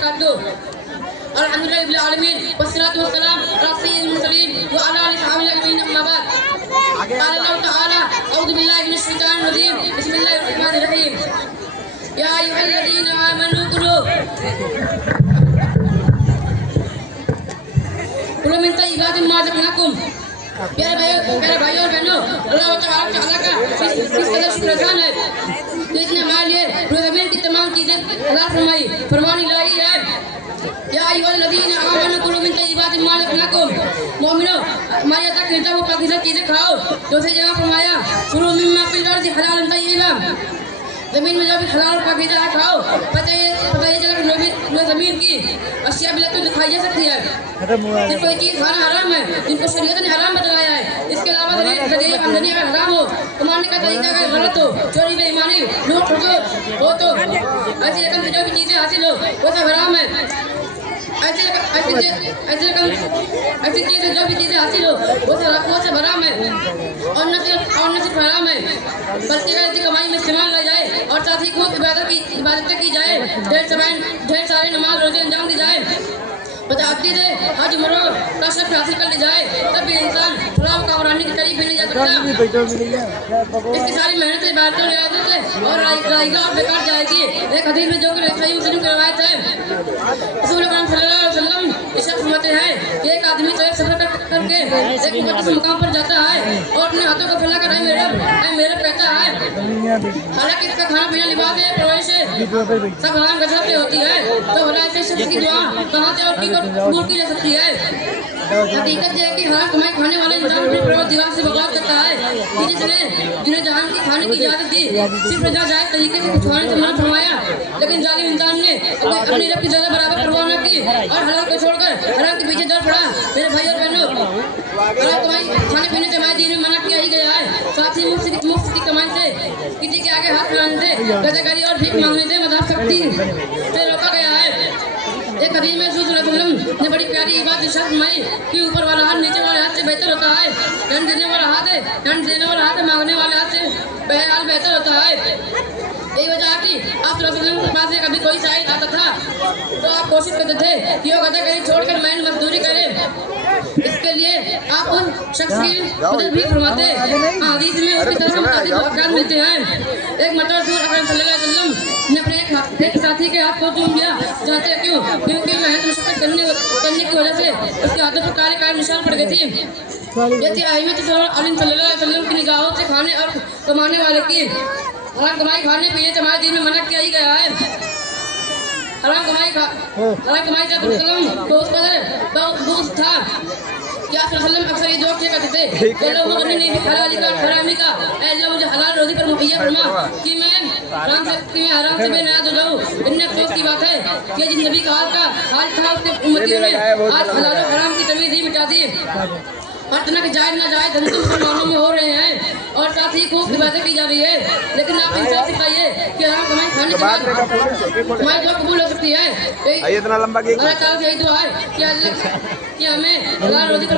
वबरकातुहू। अल्हम्दुलिल्लाहि रब्बिल आलमीन वस्सलातु वस्सलाम अला सय्यिदिल मुरसलीन व अला आलिहि वसहबिहि अजमईन अम्मा बाद। क़ाल अल्लाहु तआला अऊज़ु बिल्लाहि मिनश शैतानिर रजीम बिस्मिल्लाहिर रहमानिर रहीम या अय्युहल्लज़ीना आमनू कुलू मिन तय्यिबाति मा रज़क़नाकुम। प्यारे भाइयों और बहनों, अल्लाह तआला का इस कदर शुक्रगुज़ार है कि इसने हमारे लिए ज़मीन की तमाम चीजें हलाल फरमाई, फरमानी लाई है। या अय्युहल्लज़ीना आमनू कुलू मिन तय्यिबाति मा रज़क़नाकुम। मोमिनो, हमारी अता कीजिए वो पाकीज़ा चीजें खाओ जो से जगह फरमाया, कुलू मिम्मा फिल अर्ज़ि हलालन तय्यिबा। जमीन में जो भी हलाल और पाकीज़ा है खाओ। पता ही चला कि जमीन की अशिया बिल्कुल दिखाई जा सकती है। जिनको ये चीज़ खाना हराम है, जिनको शरीयत ने हराम बताया है, इसके अलावा जरिए आमदनी अगर हराम हो, कमाने का तरीका अगर गलत हो, चोरी बेईमानी लूट खसोट हो, तो ऐसी रकम से जो भी चीज़ें हासिल हो वो सब हराम है। ऐसी चीज़ें जो भी चीज़ें हासिल हो वो सब हराम है। और न सिर्फ हराम है बल्कि अगर ऐसी कमाई में इस्तेमाल ला जाए और साथ ही खूब इबादत की जाए, ढेर सारे नमाज रोजे अंजाम दी जाए, बताती है हज उम्र का शर्फ हासिल कर ली जाए, तब भी इंसान फलाह का औरानी के करीब भी नहीं जा सकता। इसकी सारी मेहनत इबादत और राइगा और बेकार जाएगी। एक हदीस में जो कि सही मुस्लिम की रवायत है, रसूल अकरम सल्लल्लाहु अलैहि वसल्लम इरशाद फरमाते हैं कि एक आदमी तो एक सफर करके एक मुकद्दस मुकाम पर जाता है और अपने हाथों को फैलाकर ऐ मेरे कहता है। हालांकि इसका खाना पीना लिबास है प्रवेश सब हराम गजब पे होती है, तो भला ऐसे शख्स की दुआ कहाँ से और कबूल की जा सकती है। हकीकत यह है कि हराम कमाई खाने वाला इंसान अपने परवरदिगार से बगावत करता है कि जिसने जिन्हें जहान की खाने की इजाजत दी, सिर्फ रजा जायज तरीके से कुछ खाने से मना फरमाया, लेकिन जालिम इंसान ने अपनी रब की ज़्यादा बराबर परवाह न की और हलाल को छोड़कर हराम के पीछे दौड़ पड़ा। मेरे भाई और बहनों, हराम कमाई खाने पीने से हमारे दीन में मना किया ही गया है। साथ ही मुफ्त की कमाई से किसी के आगे हाथ फैलाने से, गदाकारी और भीख मांगने से, मज़ाक सख्ती से रोका गया है। एक हदीस में रसूल सल्लल्लाहु अलैहि वसल्लम ने बड़ी प्यारी बात इरशाद फरमाई कि ऊपर वाला हाथ नीचे वाले हाथ से बेहतर होता है। धन देने वाला हाथ मांगने वाले हाथ से बहरहाल बेहतर होता है। यही वजह कि आप सल्लल्लाहु अलैहि वसल्लम के पास कभी कोई साहिब आता था तो आप कोशिश करते थे कि वो गदाकारी छोड़कर मेहनत मजदूरी करे। इसके लिए आप उन शख्स की मदद भी फरमाते। हदीस में उसकी तरफ मुताबिक वाक़यात मिलते हैं। एक मरतबा रसूल अकरम सल्लल्लाहु अलैहि वसल्लम ने अपने एक साथी के हाथ को चूम लिया। चाहते क्यों? क्योंकि मेहनत मशक्कत करने की वजह से उसके हाथों पर काले निशान पड़ गए थे। ये थी अहमियत सल्लल्लाहु अलैहि वसल्लम की निगाहों से खाने और कमाने वाले की। हराम कमाई खाने पीने से हमारे दिन में मना किया ही गया है। हराम कमाई से तो उस कदर बुग़्ज़ था कि आप अक्सर ये जोक किया करते थे कि अल्लाह हरामी का अल्लाह मुझे हलाल रोज़ी पर मुहैया फरमा कि मैं हराम से बेनियाज़ हो जाऊँ। इतने अफसोस की बात है कि जिन नबी का हाल था उसके उम्मतियों ने आज हलाल और हराम की तमीज़ ही मिटा दी। हर तरह के जायज़ नाजायज़ धंधे मुसलमानों में हो रहे हैं और साथ ही खूब इबादत की जा रही है। लेकिन आप इंसाफ सिखाइए कि हराम कमाई खाने के बाद हमारी दुआ कबूल हो सकती है। अल्लाह ताला से यही दुआ है कि हमें हलाल रोज़ी पर